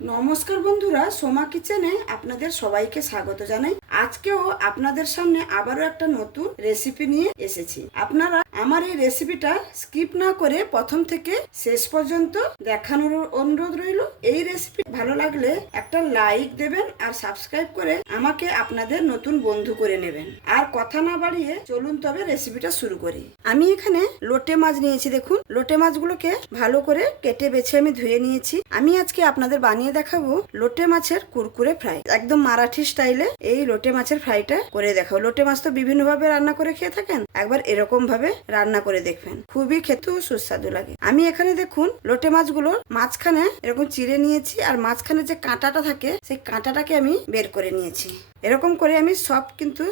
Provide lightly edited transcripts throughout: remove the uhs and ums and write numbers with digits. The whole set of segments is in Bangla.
নমস্কার বন্ধুরা, সোমা কিচেনে আপনাদের সবাইকে স্বাগত জানাই। আজকেও আপনাদের সামনে আবারও একটা নতুন রেসিপি নিয়ে এসেছি। আপনারা আমার এই রেসিপিটা স্কিপ না করে প্রথম থেকে শেষ পর্যন্ত দেখানোর অনুরোধ রইল। এই রেসিপি ভালো লাগলে একটা লাইক দেবেন আর সাবস্ক্রাইব করে আমাকে আপনাদের নতুন বন্ধু করে নেবেন। আর কথা না বাড়িয়ে চলুন তবে রেসিপিটা শুরু করি। আমি এখানে লোটে মাছ নিয়েছি। দেখুন, লোটে মাছগুলোকে ভালো করে কেটে বেছে আমি ধুয়ে নিয়েছি। আমি আজকে আপনাদের বানিয়ে দেখাবো লোটে মাছের কুরকুরে ফ্রাই। একদম মারাঠি স্টাইলে এই লোটে মাছের ফ্রাইটা করে দেখাবো। লোটে মাছ তো বিভিন্ন ভাবে রান্না করে খেয়ে থাকেন, একবার এরকম ভাবে রান্না করে দেখবেন, খুবই খেতেও সুস্বাদু লাগে। আমি এখানে দেখুন লোটে মাছগুলোর মাঝখানে এরকম চিড়ে নিয়েছি, আর মাঝখানে যে কাঁটাটা থাকে সেই কাঁটাটাকে আমি বের করে নিয়েছি। এরকম করে আমি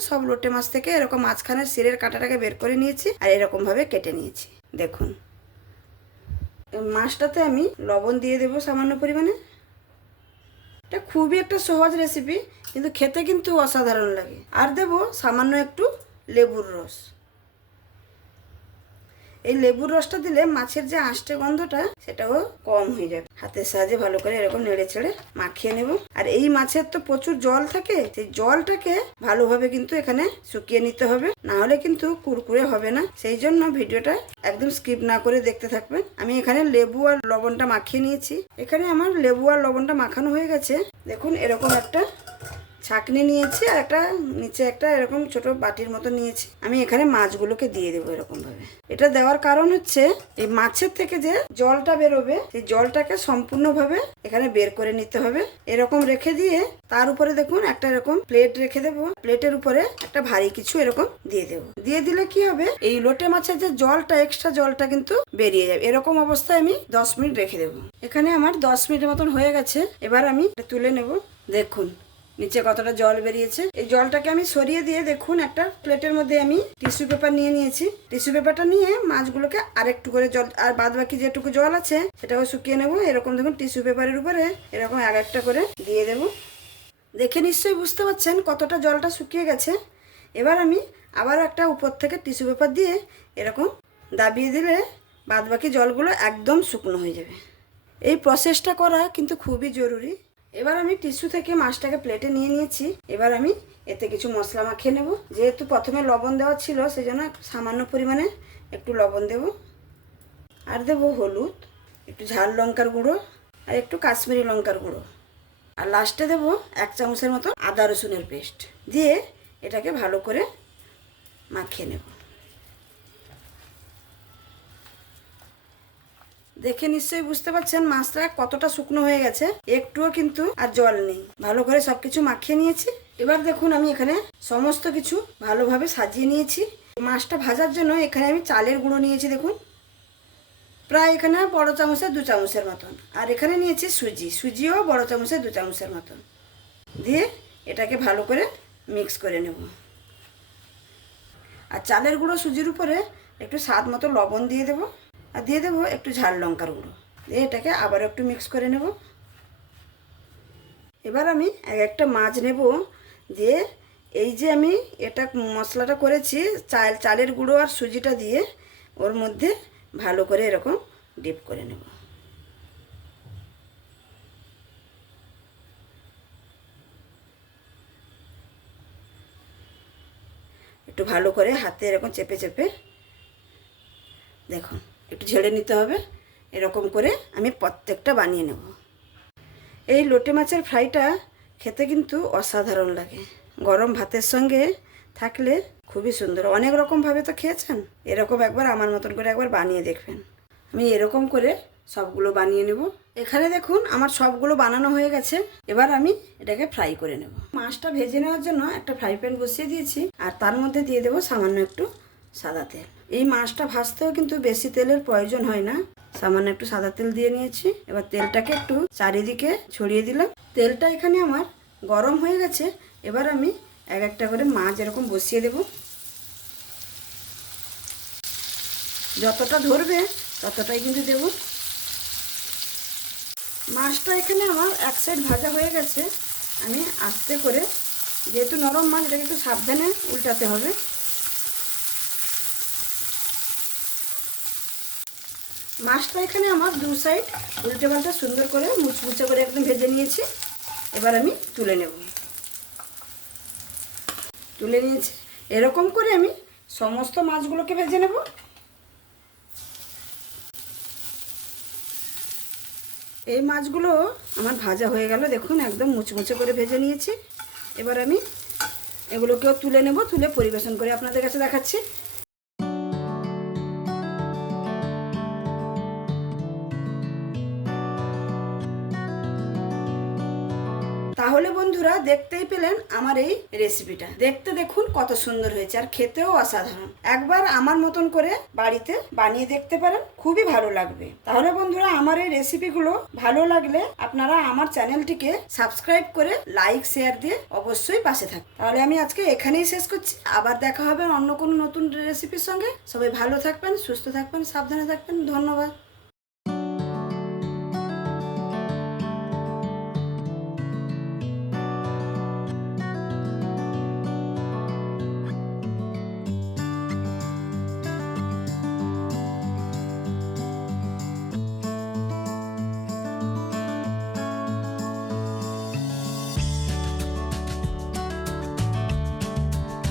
সব লোটে মাছ থেকে এরকম মাঝখানের শিরের কাঁটাটাকে বের করে নিয়েছি আর এরকম ভাবে কেটে নিয়েছি। দেখুন, মাছটাতে আমি লবণ দিয়ে দেবো সামান্য পরিমাণে। এটা খুবই একটা সহজ রেসিপি, কিন্তু খেতে কিন্তু অসাধারণ লাগে। আর দেব সামান্য একটু লেবুর রস। এই লেবুর রসটা দিলে মাছের যে আঁশটে গন্ধটা সেটাও কম হয়ে যাবে। হাতের সাহায্যে ভালো করে এরকম নেড়ে ছেড়ে মাখিয়ে নেব। আর এই মাছের তো প্রচুর জল থাকে, সেই জলটাকে ভালোভাবে কিন্তু এখানে শুকিয়ে নিতে হবে, না হলে কিন্তু কুরকুরে হবে না। সেই জন্য ভিডিওটা একদম স্কিপ না করে দেখতে থাকবেন। আমি এখানে লেবু আর লবণটা মাখিয়ে নিয়েছি। এখানে আমার লেবু আর লবণটা মাখানো হয়ে গেছে। দেখুন, এরকম একটা ছাঁকনি নিয়েছি আর একটা নিচে একটা এরকম ছোট বাটির মতো নিয়েছি। আমি এখানে মাছগুলোকে দিয়ে দেবো এরকম ভাবে। এটা দেওয়ার কারণ হচ্ছে এই মাছের থেকে যে জলটা বেরোবে সেই জলটাকে সম্পূর্ণভাবে এখানে বের করে নিতে হবে। এরকম রেখে দিয়ে তার উপরে দেখুন একটা এরকম প্লেট রেখে দেবো। প্লেটের উপরে একটা ভারী কিছু এরকম দিয়ে দেবো। দিয়ে দিলে কি হবে, এই লোটে মাছের যে জলটা এক্সট্রা জলটা কিন্তু বেরিয়ে যাবে। এরকম অবস্থায় আমি 10 মিনিট রেখে দেবো। এখানে আমার 10 মিনিটের মতন হয়ে গেছে। এবার আমি তুলে নেব। দেখুন নিচে কতটা জল বেরিয়েছে। এই জলটাকে আমি সরিয়ে দিয়ে দেখুন একটা প্লেটের মধ্যে আমি টিস্যু পেপার নিয়ে নিয়েছি। টিস্যু পেপারটা নিয়ে মাছগুলোকে আরেকটু করে জল আর বাদ বাকি যেটুকু জল আছে সেটাও শুকিয়ে নেব। এরকম দেখুন টিস্যু পেপারের উপরে এরকম এক একটা করে দিয়ে দেব। দেখে নিশ্চয়ই বুঝতে পারছেন কতটা জলটা শুকিয়ে গেছে। এবার আমি আবার একটা উপর থেকে টিস্যু পেপার দিয়ে এরকম দাবিয়ে দিলে বাদ বাকি জলগুলো একদম শুকনো হয়ে যাবে। এই প্রসেসটা করা কিন্তু খুবই জরুরি। এবার আমি টিস্যু থেকে মাছটাকে প্লেটে নিয়ে নিয়েছি। এবার আমি এতে কিছু মশলা মাখিয়ে নেব। যেহেতু প্রথমে লবণ দেওয়া ছিল সেজন্য সামান্য পরিমাণে একটু লবণ দেব। আর দেব হলুদ, একটু ঝাল লঙ্কার গুঁড়ো আর একটু কাশ্মীরি লঙ্কার গুঁড়ো। আর লাস্টে দেব 1 চামচের মতো আদা রসুনের পেস্ট দিয়ে এটাকে ভালো করে মাখিয়ে নেব। দেখে নিশ্চয়ই বুঝতে পারছেন মাছটা কতটা শুকনো হয়ে গেছে, একটুও কিন্তু আর জল নেই। ভালো করে সবকিছু মাখিয়ে নিয়েছি। এবার দেখুন আমি এখানে সমস্ত কিছু ভালোভাবে সাজিয়ে নিয়েছি। মাছটা ভাজার জন্য এখানে আমি চালের গুঁড়ো নিয়েছি। দেখুন প্রায় এখানে বড় চামচের 2 চামচের মতন। আর এখানে নিয়েছি সুজিও বড় চামচের 2 চামচের মতন। দিয়ে এটাকে ভালো করে মিক্স করে নেব। আর চালের গুঁড়ো সুজির উপরে একটু স্বাদ মতো লবণ দিয়ে দেবো। আর দিয়ে দেবো একটু ঝাল লঙ্কার গুঁড়ো। দিয়ে এটাকে আবার একটু মিক্স করে নেব। এবার আমি একটা মাছ নেব। দিয়ে এই যে আমি এটা মশলাটা করেছি চালের গুঁড়ো আর সুজিটা দিয়ে ওর মধ্যে ভালো করে এরকম ডিপ করে নেব। একটু ভালো করে হাতে এরকম চেপে চেপে দেখুন একটু ঝেড়ে নিতে হবে। এরকম করে আমি প্রত্যেকটা বানিয়ে নেব। এই লোটে মাছের ফ্রাইটা খেতে কিন্তু অসাধারণ লাগে। গরম ভাতের সঙ্গে থাকলে খুবই সুন্দর। অনেক রকমভাবে তো খেয়েছেন, এরকম একবার আমার মতন করে একবার বানিয়ে দেখবেন। আমি এরকম করে সবগুলো বানিয়ে নেব। এখানে দেখুন আমার সবগুলো বানানো হয়ে গেছে। এবার আমি এটাকে ফ্রাই করে নেব। মাছটা ভেজে নেওয়ার জন্য একটা ফ্রাই প্যান বসিয়ে দিয়েছি, আর তার মধ্যে দিয়ে দেবো সামান্য একটু সাদা তেল। এই মাছটা ভাজতেও কিন্তু বেশি তেলের প্রয়োজন হয় না, সামান্য একটু সাদা তেল দিয়ে নিয়েছি। এবার তেলটাকে একটু চারিদিকে ছড়িয়ে দিলাম। তেলটা এখানে আমার গরম হয়ে গেছে। এবার আমি এক একটা করে মাছ এরকম বসিয়ে দেব। যতটা ধরবে ততটাই কিন্তু দেব। মাছটা এখানে আমার এক সাইড ভাজা হয়ে গেছে। আমি আস্তে করে, যেহেতু নরম মাছ এটাকে একটু সাবধানে উল্টাতে হবে। মাছটা এখানে আমার দু সাইড উল্টে পাল্টে সুন্দর করে মুচমুচে করে একদম ভেজে নিয়েছি। এবার আমি তুলে নেব। তুলে নিয়েছি। এরকম করে আমি সমস্ত মাছগুলোকে ভেজে নেব। এই মাছগুলো আমার ভাজা হয়ে গেল, দেখুন একদম মুচমুচে করে ভেজে নিয়েছি। এবার আমি এগুলোকেও তুলে নেব, তুলে পরিবেশন করে আপনাদের কাছে দেখাচ্ছি। তাহলে বন্ধুরা দেখতেই পেলেন আমার এই রেসিপিটা। দেখতে দেখুন কত সুন্দর হয়েছে, আর খেতেও অসাধারণ। একবার আমার মতন করে বাড়িতে বানিয়ে দেখতে পারেন, খুবই ভালো লাগবে। তাহলে বন্ধুরা আমার এই রেসিপিগুলো ভালো লাগলে আপনারা আমার চ্যানেলটিকে সাবস্ক্রাইব করে লাইক শেয়ার দিয়ে অবশ্যই পাশে থাকুন। তাহলে আমি আজকে এখানেই শেষ করছি। আবার দেখা হবে অন্য কোনো নতুন রেসিপির সঙ্গে। সবাই ভালো থাকবেন, সুস্থ থাকবেন, সাবধানে থাকবেন। ধন্যবাদ।